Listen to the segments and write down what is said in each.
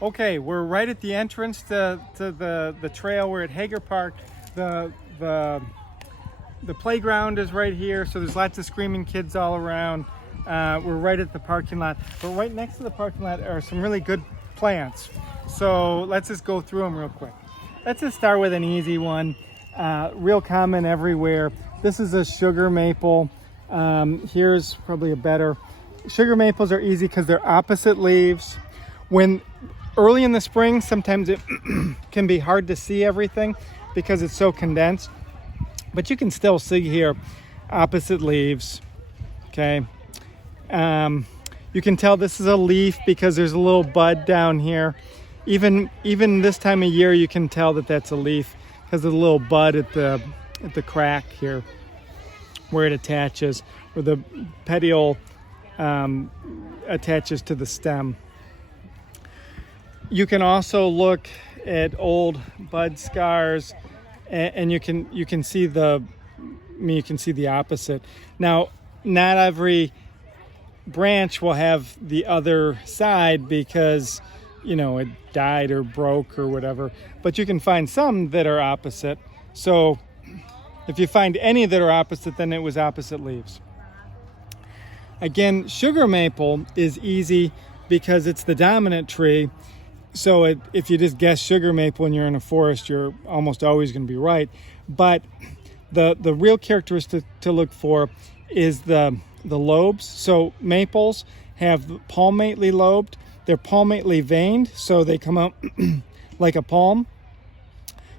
Okay, we're right at the entrance to the trail. We're at Hager Park. The playground is right here, so there's lots of screaming kids all around. We're right at the parking lot, but right next to the parking lot are some really good plants. So let's just go through them real quick. Let's just start with an easy one, real common everywhere. This is a sugar maple. Here's probably a better. Sugar maples are easy because they're opposite leaves. When early in the spring, sometimes it can be hard to see everything because it's so condensed, but you can still see here opposite leaves. Okay. You can tell this is a leaf because there's a little bud down here. Even this time of year, you can tell that that's a leaf because of the little bud at the crack here where it attaches, where the petiole attaches to the stem. You can also look at old bud scars, and you can see the opposite. Now, not every branch will have the other side because it died or broke or whatever, but you can find some that are opposite. So if you find any that are opposite, then it was opposite leaves. Again, sugar maple is easy because it's the dominant tree. So if you just guess sugar maple and you're in a forest, you're almost always going to be right. But the real characteristic to look for is the lobes. So maples have palmately lobed. They're palmately veined, so they come out like a palm.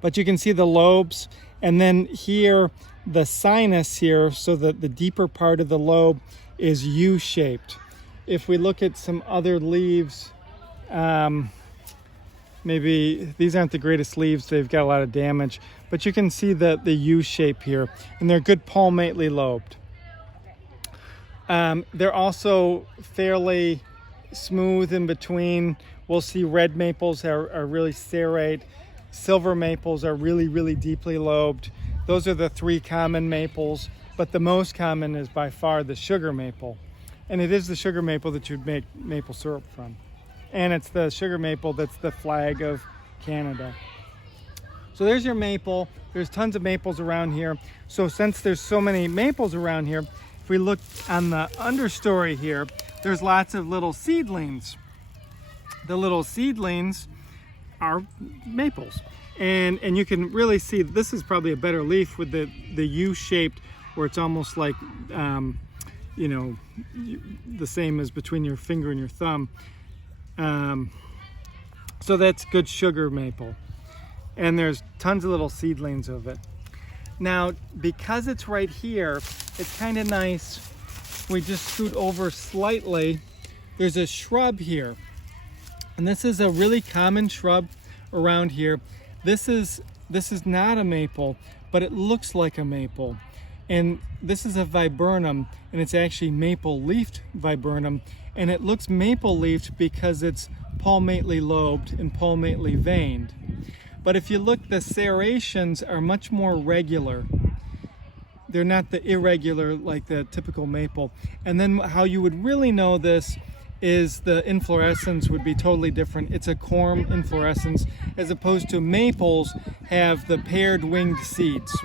But you can see the lobes, and then here the sinus here, so that the deeper part of the lobe is U-shaped. If we look at some other leaves, maybe these aren't the greatest leaves, they've got a lot of damage, but you can see the U shape here, and they're good palmately lobed. They're also fairly smooth in between. We'll see red maples are really serrate. Silver maples are really, really deeply lobed. Those are the three common maples, but the most common is by far the sugar maple. And it is the sugar maple that you'd make maple syrup from. And it's the sugar maple that's the flag of Canada. So there's your maple. There's tons of maples around here. So since there's so many maples around here, if we look on the understory here, there's lots of little seedlings. The little seedlings are maples. And you can really see this is probably a better leaf with the U-shaped, where it's almost like, the same as between your finger and your thumb. So that's good sugar maple. And there's tons of little seedlings of it. Now, because it's right here, it's kind of nice. We just scoot over slightly. There's a shrub here. And this is a really common shrub around here. This is not a maple, but it looks like a maple. And this is a viburnum, and it's actually maple-leafed viburnum. And it looks maple-leafed because it's palmately lobed and palmately veined. But if you look, the serrations are much more regular. They're not the irregular like the typical maple. And then how you would really know this is the inflorescence would be totally different. It's a corm inflorescence, as opposed to maples have the paired winged seeds.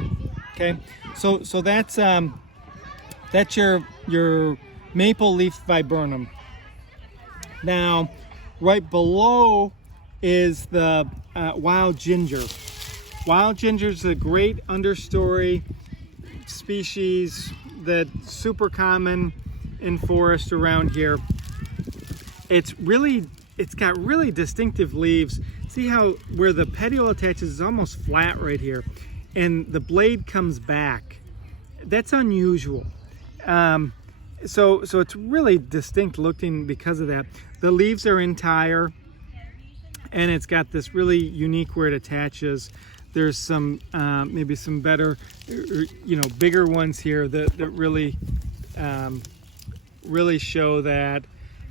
Okay, so that's your maple leaf viburnum. Now, right below is the wild ginger. Wild ginger is a great understory species that's super common in forest around here. It's got really distinctive leaves. See how where the petiole attaches is almost flat right here, and the blade comes back. That's unusual. So it's really distinct looking because of that. The leaves are entire, and it's got this really unique where it attaches. There's some maybe some better, bigger ones here that really really show that.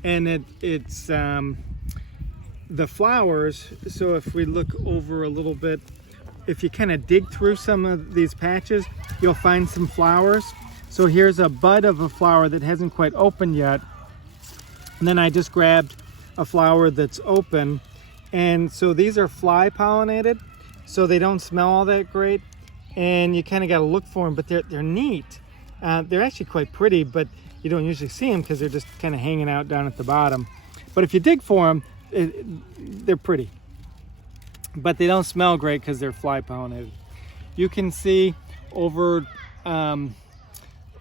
And it's the flowers. So if we look over a little bit, if you kind of dig through some of these patches, you'll find some flowers. So here's a bud of a flower that hasn't quite opened yet. And then I just grabbed a flower that's open, And so these are fly pollinated, so they don't smell all that great, and you kind of got to look for them, but they're neat. They're actually quite pretty, but you don't usually see them because they're just kind of hanging out down at the bottom. But if you dig for them, they're pretty. But they don't smell great because they're fly pollinated. You can see over right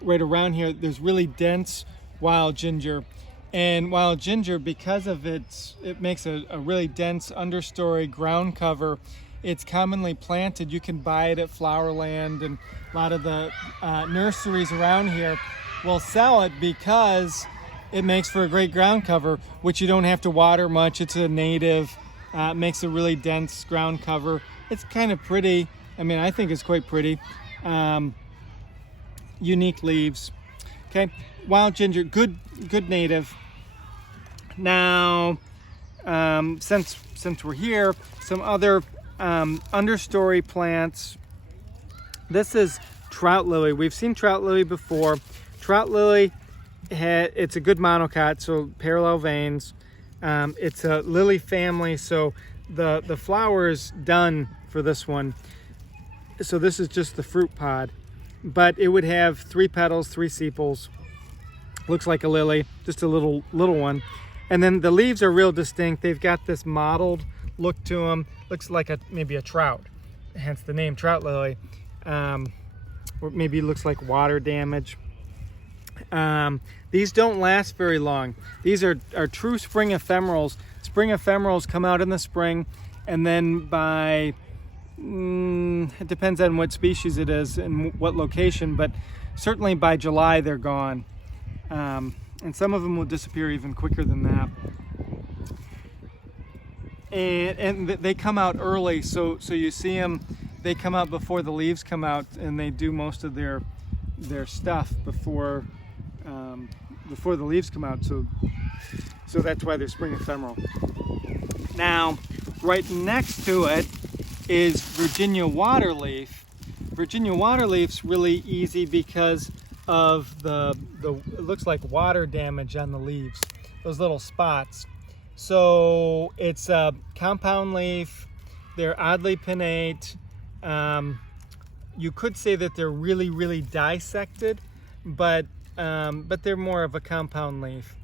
around here, there's really dense wild ginger. And wild ginger, because of it makes a really dense understory ground cover. It's commonly planted. You can buy it at Flowerland, and a lot of the nurseries around here will sell it because it makes for a great ground cover, which you don't have to water much. It's a native, makes a really dense ground cover. It's kind of pretty. I mean, I think it's quite pretty. Unique leaves. Okay, wild ginger, good native. Now, since we're here, some other understory plants. This is trout lily. We've seen trout lily before. Trout lily, it's a good monocot, so parallel veins. It's a lily family, so the flower is done for this one. So this is just the fruit pod, but it would have 3 petals, 3 sepals. Looks like a lily, just a little one. And then the leaves are real distinct. They've got this mottled look to them. Looks like maybe a trout, hence the name trout lily. Or maybe it looks like water damage. These don't last very long. These are true spring ephemerals. Spring ephemerals come out in the spring, and then by, it depends on what species it is and what location, but certainly by July they're gone. And some of them will disappear even quicker than that. And they come out early, so you see them, they come out before the leaves come out, and they do most of their stuff before the leaves come out, so that's why they're spring ephemeral. Now, right next to it is Virginia Waterleaf. Virginia Waterleaf's really easy because of it looks like water damage on the leaves, those little spots. So it's a compound leaf. They're oddly pinnate. You could say that they're really dissected, but they're more of a compound leaf,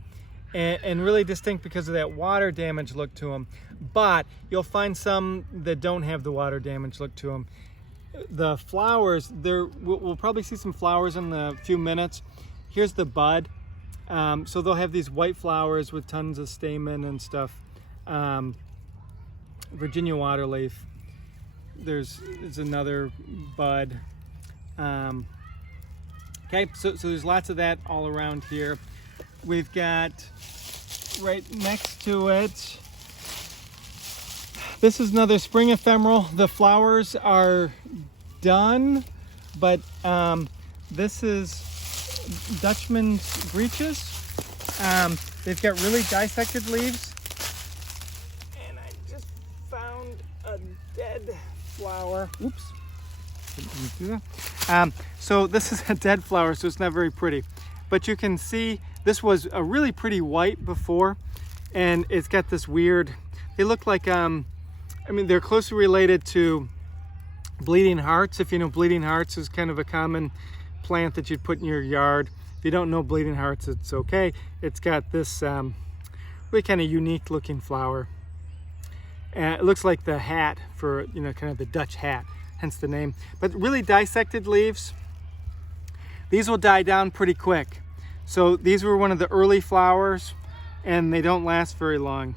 and really distinct because of that water damage look to them. But you'll find some that don't have the water damage look to them. The flowers, we'll probably see some flowers in a few minutes. Here's the bud. So they'll have these white flowers with tons of stamen and stuff. Virginia Waterleaf. There's another bud. Okay, so there's lots of that all around here. We've got right next to it, this is another spring ephemeral. The flowers are done, but this is Dutchman's breeches. They've got really dissected leaves, and I just found a dead flower. Oops. Didn't do that. So this is a dead flower, so it's not very pretty. But you can see this was a really pretty white before, and it's got this weird, they look like, I mean, they're closely related to bleeding hearts. If you know, bleeding hearts is kind of a common plant that you'd put in your yard. If you don't know bleeding hearts, it's okay. It's got this really kind of unique looking flower. It looks like the hat for, you know, kind of the Dutch hat, hence the name. But really dissected leaves. These will die down pretty quick. So these were one of the early flowers, and they don't last very long.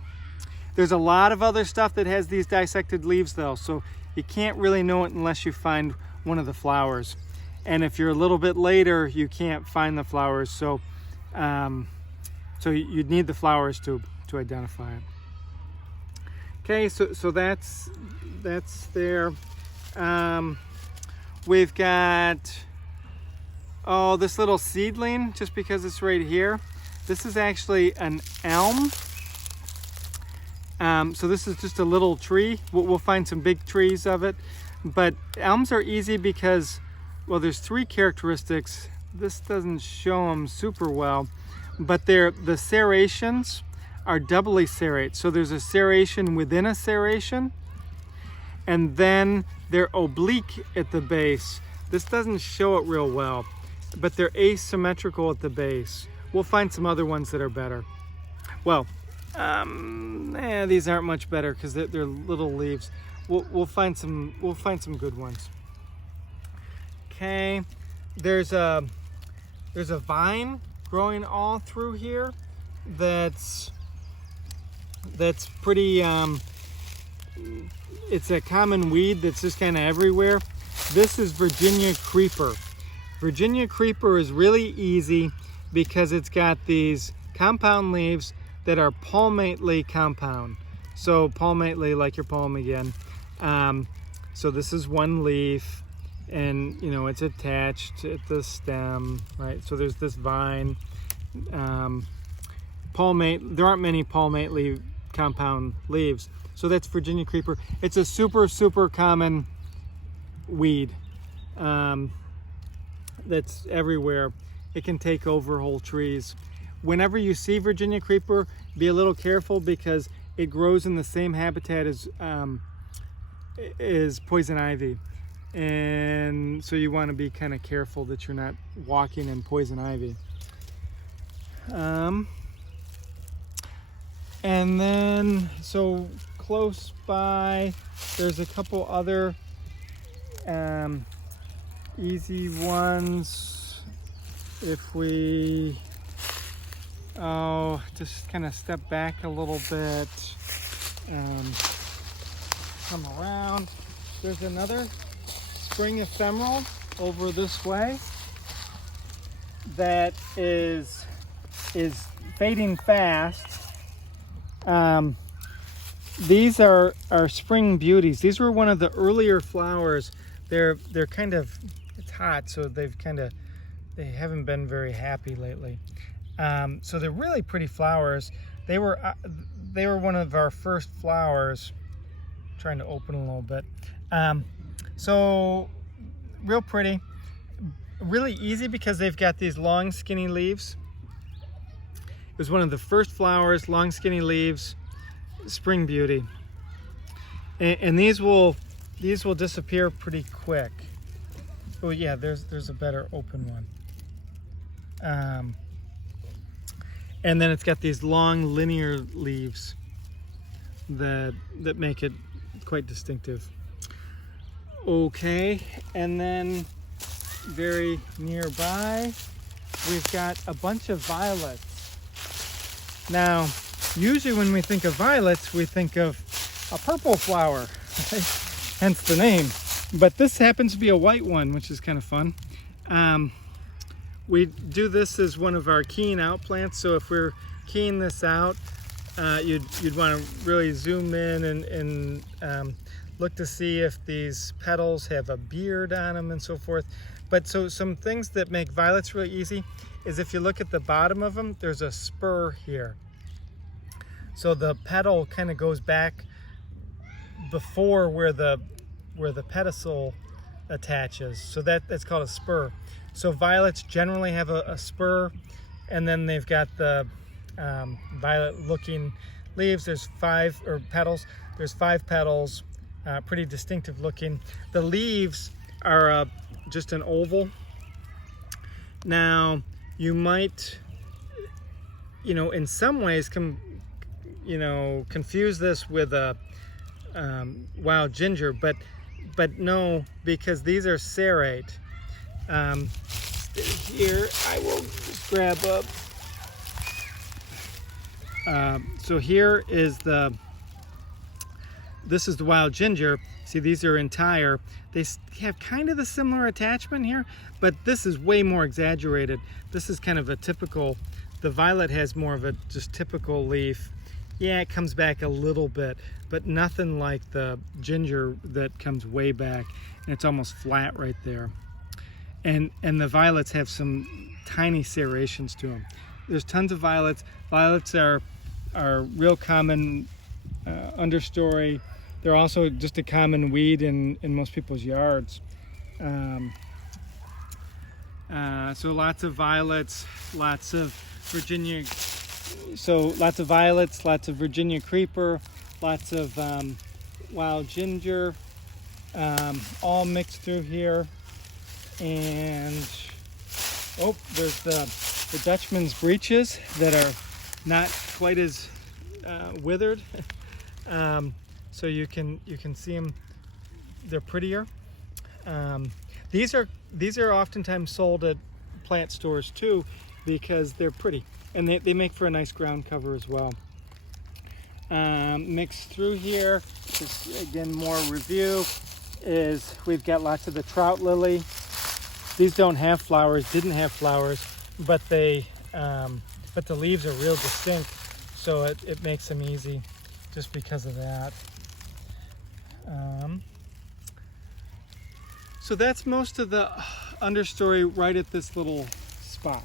There's a lot of other stuff that has these dissected leaves though, so you can't really know it unless you find one of the flowers. And if you're a little bit later, you can't find the flowers, so you'd need the flowers to identify it. Okay, so that's there. We've got, this little seedling, just because it's right here. This is actually an elm. So this is just a little tree. We'll find some big trees of it, but elms are easy because, well, there's 3 characteristics. This doesn't show them super well, but the serrations are doubly serrate. So there's a serration within a serration, and then they're oblique at the base. This doesn't show it real well, but they're asymmetrical at the base. We'll find some other ones that are better. Well, these aren't much better because they're little leaves. We'll find some good ones. Okay, there's a vine growing all through here that's pretty, it's a common weed that's just kind of everywhere. This is Virginia creeper. Virginia creeper is really easy because it's got these compound leaves that are palmately compound. So palmately, like your palm again. So this is one leaf, and you know it's attached at the stem, right? So there's this vine. Palmate, there aren't many palmately compound leaves. So that's Virginia creeper. It's a super common weed that's everywhere. It can take over whole trees. Whenever you see Virginia creeper, be a little careful because it grows in the same habitat as poison ivy. And so you want to be kind of careful that you're not walking in poison ivy. And then, so close by, there's a couple other easy ones. If we, just kind of step back a little bit, come around. There's another spring ephemeral over this way that is fading fast. These are spring beauties. These were one of the earlier flowers. They're kind of, it's hot, so they haven't been very happy lately. So they're really pretty flowers. They were one of our first flowers. I'm trying to open a little bit. So real pretty, really easy because they've got these long skinny leaves. It was one of the first flowers, long skinny leaves, spring beauty. And these will disappear pretty quick. Oh yeah, there's a better open one. And then it's got these long linear leaves that make it quite distinctive. Okay, and then very nearby, we've got a bunch of violets. Now, usually when we think of violets, we think of a purple flower, right? Hence the name. But this happens to be a white one, which is kind of fun. We do this as one of our keying out plants. So if we're keying this out, you'd want to really zoom in and look to see if these petals have a beard on them and so forth. But so some things that make violets really easy is if you look at the bottom of them, there's a spur here. So the petal kind of goes back before where the pedicel attaches. So that's called a spur. So violets generally have a spur, and then they've got the violet looking leaves. There's petals. There's 5 petals, pretty distinctive looking. The leaves are just an oval. Now, you might, in some ways confuse this with a wild ginger, but no, because these are serrate. Here, I will just grab up. So here is this is the wild ginger. See, these are entire. They have kind of the similar attachment here, but this is way more exaggerated. This is kind of a typical, the violet has more of a just typical leaf. Yeah, it comes back a little bit, but nothing like the ginger that comes way back, and it's almost flat right there. And the violets have some tiny serrations to them. There's tons of violets. Violets are real common understory. They're also just a common weed in most people's yards. So lots of violets, lots of Virginia So lots of violets, lots of Virginia creeper, lots of wild ginger, all mixed through here. And oh, there's the Dutchman's breeches that are not quite as withered. So you can see them. They're prettier. These are oftentimes sold at plant stores too, because they're pretty and they make for a nice ground cover as well. Mixed through here, just again more review, is we've got lots of the trout lily. These don't have flowers, didn't have flowers, but the leaves are real distinct, so it makes them easy just because of that. So that's most of the understory right at this little spot.